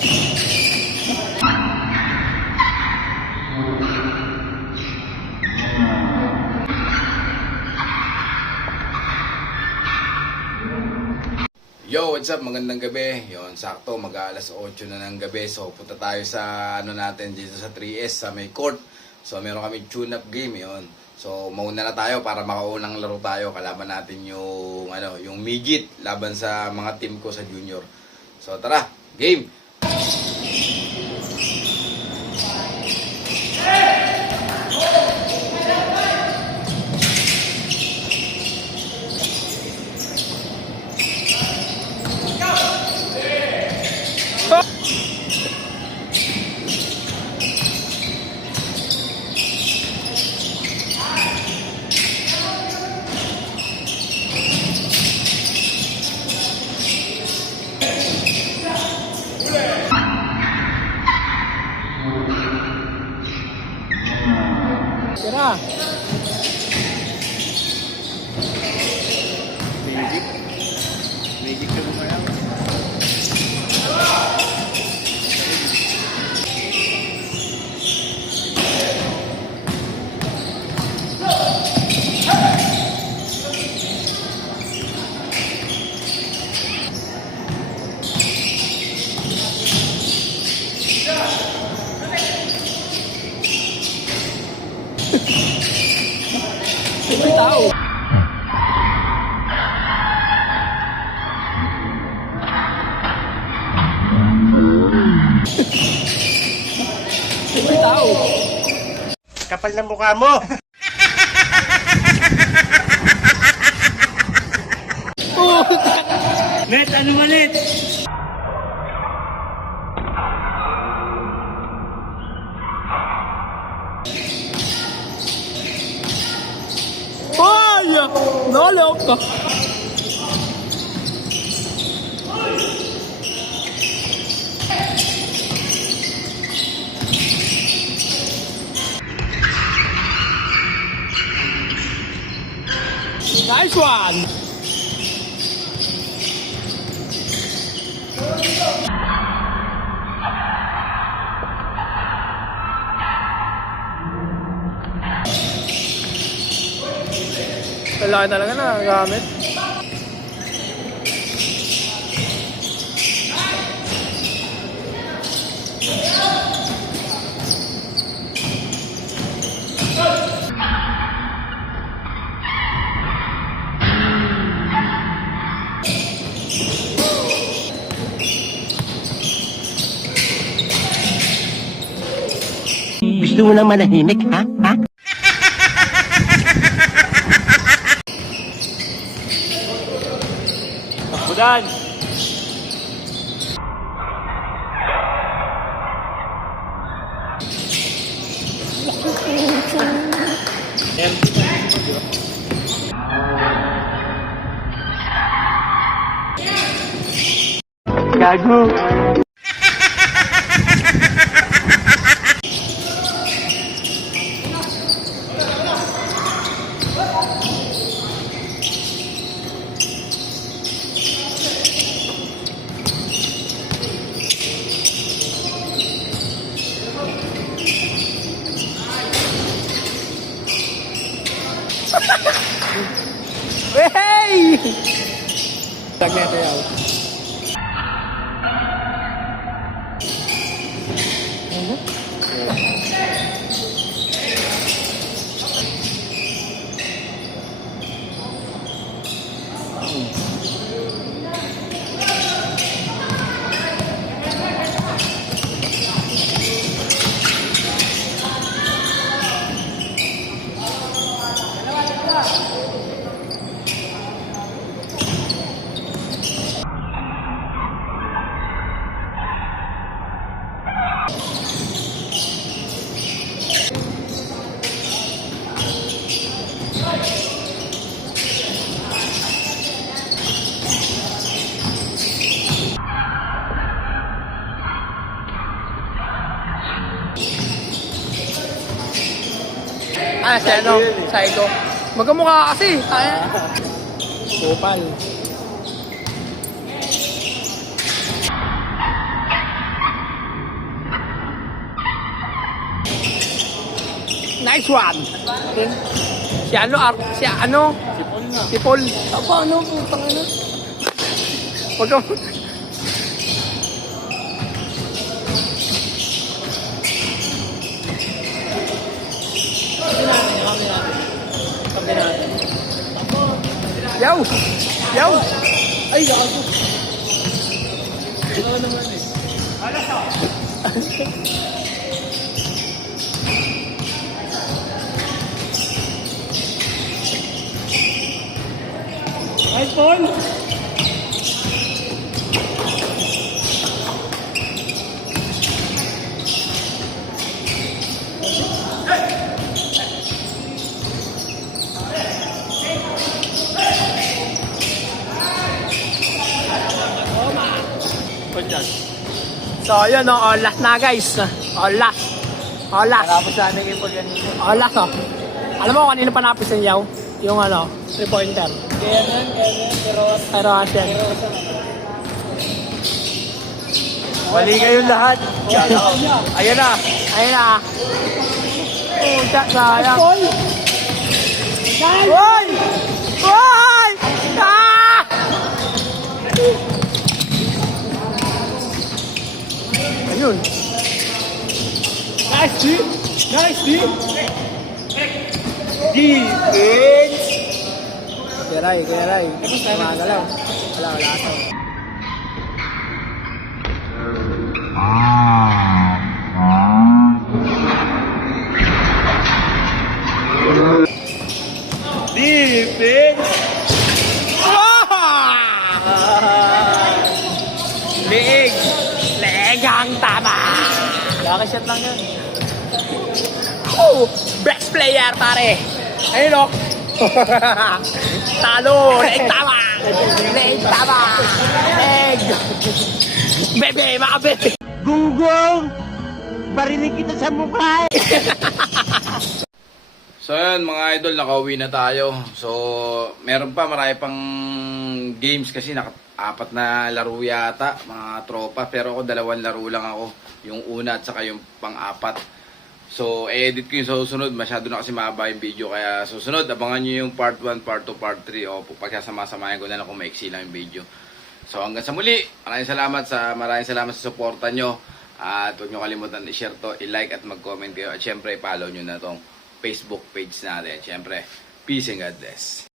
Yo, what's up? Magandang gabi. Yon, sakto mag-alas 8 na ng gabi. So punta tayo sa natin dito sa 3S sa may court. So meron kami tune-up game 'yon. So mauna na tayo para makaunang laro tayo. Kalaban natin yung yung midget laban sa mga team ko sa junior. So tara, game. Tira. Magic ka bumayang. May tao. May tao. Kapal ng mukha mo. Net, ano malit? Ay! Nalok ka. Nice one! Lalaki talaga na gamit. Gusto mo lang manahimik, ha? Ha? Budan! Gago. Hey! Tagneto yaw. Ah, si ano? Psycho. Magkamukha kasi. Ay. Kupal. Nice one. Si ano? Si Paul. Paano? Putang ina. Wag ka. Yaw! Yaw! Ay, gago. Ano naman eh. Ay, Paul! So, yun, no, all last na, guys. All last. All last. Tapos sana yung ipag ganito. All last, oh. Alam mo, kanina pa napisan yaw. Yung ano, 3-pointer. Kaya yan, Pero kasi yan. Mali kayong lahat. Ayan na. Ayun na. Oh, sayang. Hoy! Hoy! Ah! Ayun. Nice, D. Nice, D. Defense. Kuya Ray. Magalaw. Wala. Defense. Leeg! Leeg ang tama! Nakashot lang yan. Oh! Best player, pare! Ayun o! Talo! Leeg tama! Leeg tama! Leeg! Bebe! Mga bebe! Gunggong! Barinig kita sa mukha eh! So yun mga idol, nakauwi na tayo. So meron pa, marami pang games kasi apat na laro yata, mga tropa. Pero ako 2 laro lang ako. Yung una at saka yung pang-apat. So edit ko yung susunod, masyado na kasi mahaba yung video. Kaya susunod, abangan nyo yung part 1, part 2, part 3. O pagkasama-samayan ko na lang kung maiksi lang yung video. So hanggang sa muli, maraming salamat sa suporta nyo. At huwag nyo kalimutan i-share to, i-like at mag-comment kayo. At syempre, i-follow nyo na tong Facebook page natin. Siyempre, peace and God bless.